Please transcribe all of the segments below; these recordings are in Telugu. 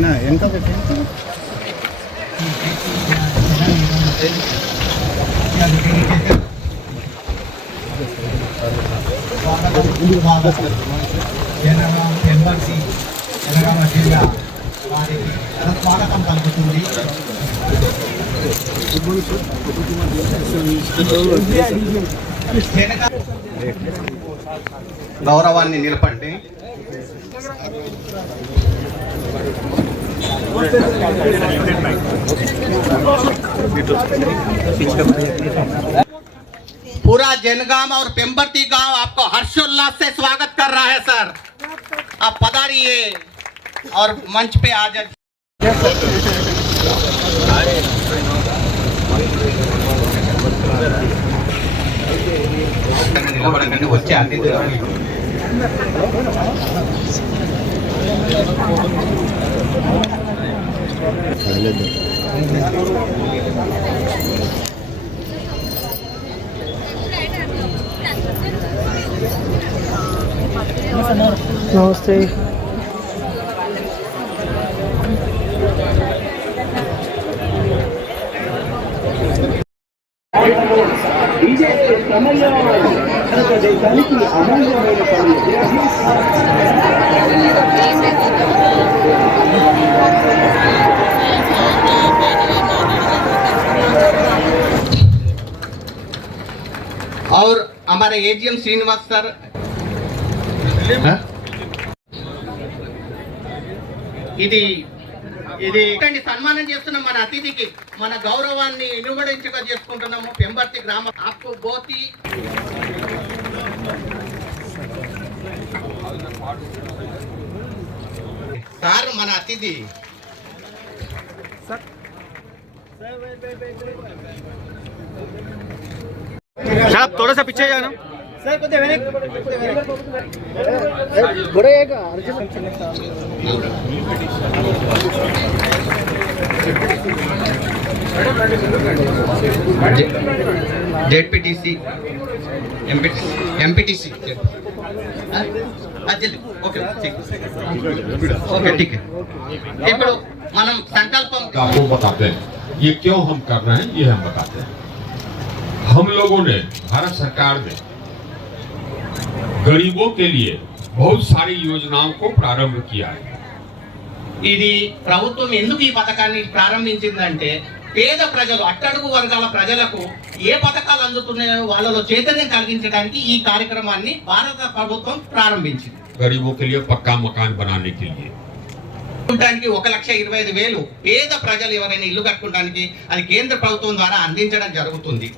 వెనక పెట్టి జనగాం ఎంబసీ జనగామ జిల్లా వారికి స్వాగతం పలుకుతుంది గౌరవాన్ని నిలపండి. पूरा जनगाम और पेम्बरती गांव आपको हर्षोल्लास से स्वागत कर रहा है सर आप पधारिए और मंच पे आ जाइए నిలబడకండి వచ్చే అతిథులు నమస్తే और हमारे एजीएम श्रीनिवास सर हाँ? ఇది ఇది ఇక్కడి సన్మానం చేస్తున్నాం మన అతిథికి మన గౌరవాన్ని ఇనుగడించుగా చేసుకుంటున్నాము పెంబర్తి గ్రామ ఆకు గోతి సార్ మన అతిథి साहब थोड़ा सा पीछे जाना जेडपीटीसी एमपीटीसी ఓకే ఓకే ठीक है ఇప్పుడు మనం సంకల్పం आपको बताते हैं ये क्यों हम कर रहे हैं ये हम बताते हैं हम लोगों ने भारत सरकार ने गरीबों के लिए बहुत सारी योजनाओं को प्रारंभ किया है ఇది ప్రభుత్వం ఎందుకు ఈ పథకాన్ని ప్రారంభించిందంటే పేద ప్రజలు అట్టడుగు వర్గాల ప్రజలకు ఏ పథకాలు అందుతున్నాయో వాళ్ళలో చైతన్యం కలిగించడానికి ఈ కార్యక్రమాన్ని భారత ప్రభుత్వం ప్రారంభించింది गरीबों के लिए पक्का मकान बनाने के लिए కట్టుకోవడానికి ఒక లక్ష ఇరవై ఐదు వేలు పేద ప్రజలు ఎవరైనా ఇల్లు కట్టుకోవడానికి అది కేంద్ర ప్రభుత్వం ద్వారా అందించడం జరుగుతుంది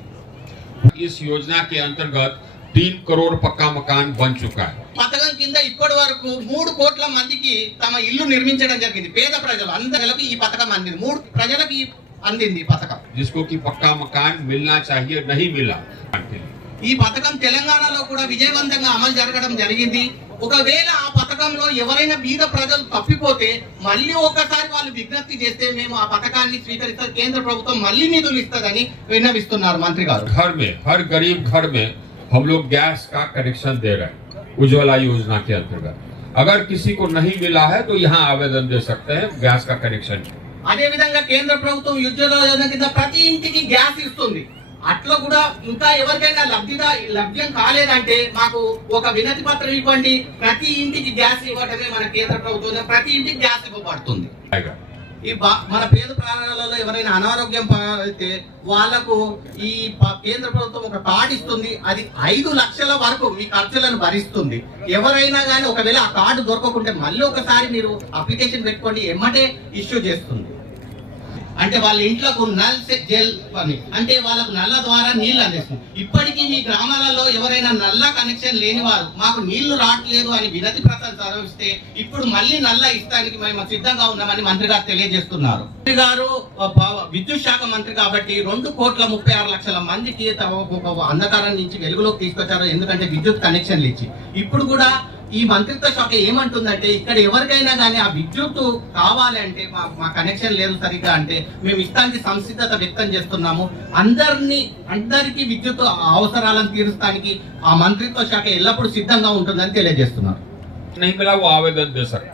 इस योजना के अंतर्गत तीन करोड़ पक्का मकान बन चुका है పథకం కింద ఇప్పటి వరకు మూడు కోట్ల మందికి తమ ఇల్లు నిర్మించడం జరిగింది పేద ప్రజలు అందరికి ఈ పథకం అందింది మూడు ప్రజలకు ఈ అందింది ఈ పథకం जिसको कि पक्का मकान मिलना चाहिए नहीं मिला के लिए। ఈ పథకం తెలంగాణలో కూడా విజయవంతంగా అమలు జరగడం జరిగింది ఒకవేళ ఆ పథకంలో ఎవరైనా బీద ప్రజలు తప్పిపోతే మళ్ళీ ఒకసారి వాళ్ళు విజ్ఞప్తి చేస్తే మేము ఆ పథకాన్ని స్వీకరిస్తాం కేంద్ర ప్రభుత్వం మళ్ళీ నిధులు ఇస్తుందని విన్నవిస్తున్నారు మంత్రి గారు घर में हर गरीब घर में हम लोग गैस का कनेक्शन दे रहे हैं उज्ज्वला योजना के अंतर्गत अगर किसी को नहीं मिला है तो यहाँ आवेदन दे सकते हैं गैस का कनेक्शन అదే విధంగా కేంద్ర ప్రభుత్వం ఉజ్వల యోజన కింద ప్రతి ఇంటికి గ్యాస్ ఇస్తుంది అట్లా కూడా ఇంకా ఎవరికైనా లబ్ధిదా లభ్యం కాలేదంటే మాకు ఒక వినతి పత్రం ఇవ్వండి ప్రతి ఇంటికి గ్యాస్ ఇవ్వటమే మన కేంద్ర ప్రభుత్వం ప్రతి ఇంటికి గ్యాస్ ఇవ్వబడుతుంది आएगा ఈ బా- మన పేద ప్రాంతాలలో ఎవరైనా అనారోగ్యం అయితే వాళ్ళకు ఈ కేంద్ర ప్రభుత్వం ఒక కార్డు ఇస్తుంది. అది ఐదు లక్షల వరకు మీ ఖర్చులను భరిస్తుంది. ఎవరైనా కానీ ఒకవేళ ఆ కార్డు దొరకకుంటే మళ్ళీ ఒకసారి మీరు అప్లికేషన్ పెట్టుకోండి. ఎమ్మటే ఇష్యూ చేస్తుంది. అంటే వాళ్ళ ఇంట్లోకి నల్ జెల్ అని అంటే వాళ్ళకు నల్ల ద్వారా నీళ్ళు అందిస్తుంది. ఇప్పటికీ మీ గ్రామాలలో ఎవరైనా నల్ల కనెక్షన్ లేని వారు మాకు నీళ్ళు రావట్లేదు అని వినతి ప్రసాద్ చదివిస్తే ఇప్పుడు మళ్ళీ నల్ల ఇస్తానికి మేము సిద్ధంగా ఉన్నామని మంత్రి గారు తెలియజేస్తున్నారు. మంత్రి గారు విద్యుత్ శాఖ మంత్రి కాబట్టి రెండు కోట్ల ముప్పై ఆరు లక్షల మందికి ఒక అంధకారం నుంచి వెలుగులోకి తీసుకొచ్చారు. ఎందుకంటే విద్యుత్ కనెక్షన్లు ఇచ్చి ఇప్పుడు కూడా ఈ మంత్రిత్వ శాఖ ఏమంటుందంటే ఇక్కడ ఎవరికైనా కానీ ఆ విద్యుత్ కావాలంటే మా మా కనెక్షన్ లేదు సరిగ్గా అంటే మేము ఇష్టానికి సంసిద్ధత వ్యక్తం చేస్తున్నాము. అందరినీ అందరికీ విద్యుత్ అవసరాలను తీరుస్తానికి ఆ మంత్రిత్వ శాఖ ఎల్లప్పుడూ సిద్ధంగా ఉంటుందని తెలియజేస్తున్నారు. ఆవేదన చేశారు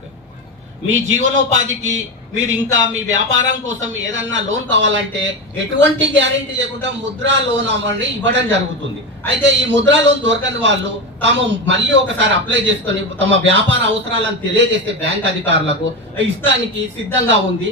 మీ జీవనోపాధికి మీరు ఇంకా మీ వ్యాపారం కోసం ఏదన్నా లోన్ కావాలంటే ఎటువంటి గ్యారెంటీ లేకుండా ముద్రా లోన్ అమౌంట్ ఇవ్వడం జరుగుతుంది. అయితే ఈ ముద్రా లోన్ దొరకని వాళ్ళు తాము మళ్ళీ ఒకసారి అప్లై చేసుకొని తమ వ్యాపార అవసరాలను తెలియజేస్తే బ్యాంక్ అధికారులకు ఇస్తానికి సిద్ధంగా ఉంది.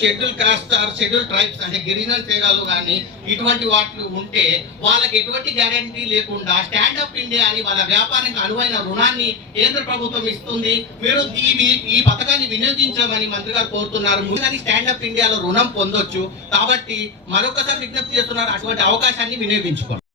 Schedule caste or schedule tribes అంటే గిరిజన తెగలు కానీ ఇటువంటి వాటిలు ఉంటే వాళ్ళకి ఎటువంటి గ్యారంటీ లేకుండా స్టాండప్ ఇండియా అని వాళ్ళ వ్యాపారానికి అనువైన రుణాన్ని కేంద్ర ప్రభుత్వం ఇస్తుంది. మీరు దీని ఈ పథకాన్ని వినియోగించమని మంత్రి గారు కోరుతున్నారు. ముందుగానే స్టాండప్ ఇండియాలో రుణం పొందొచ్చు. కాబట్టి మరొకసారి విజ్ఞప్తి చేస్తున్నారు. అటువంటి అవకాశాన్ని వినియోగించుకోండి.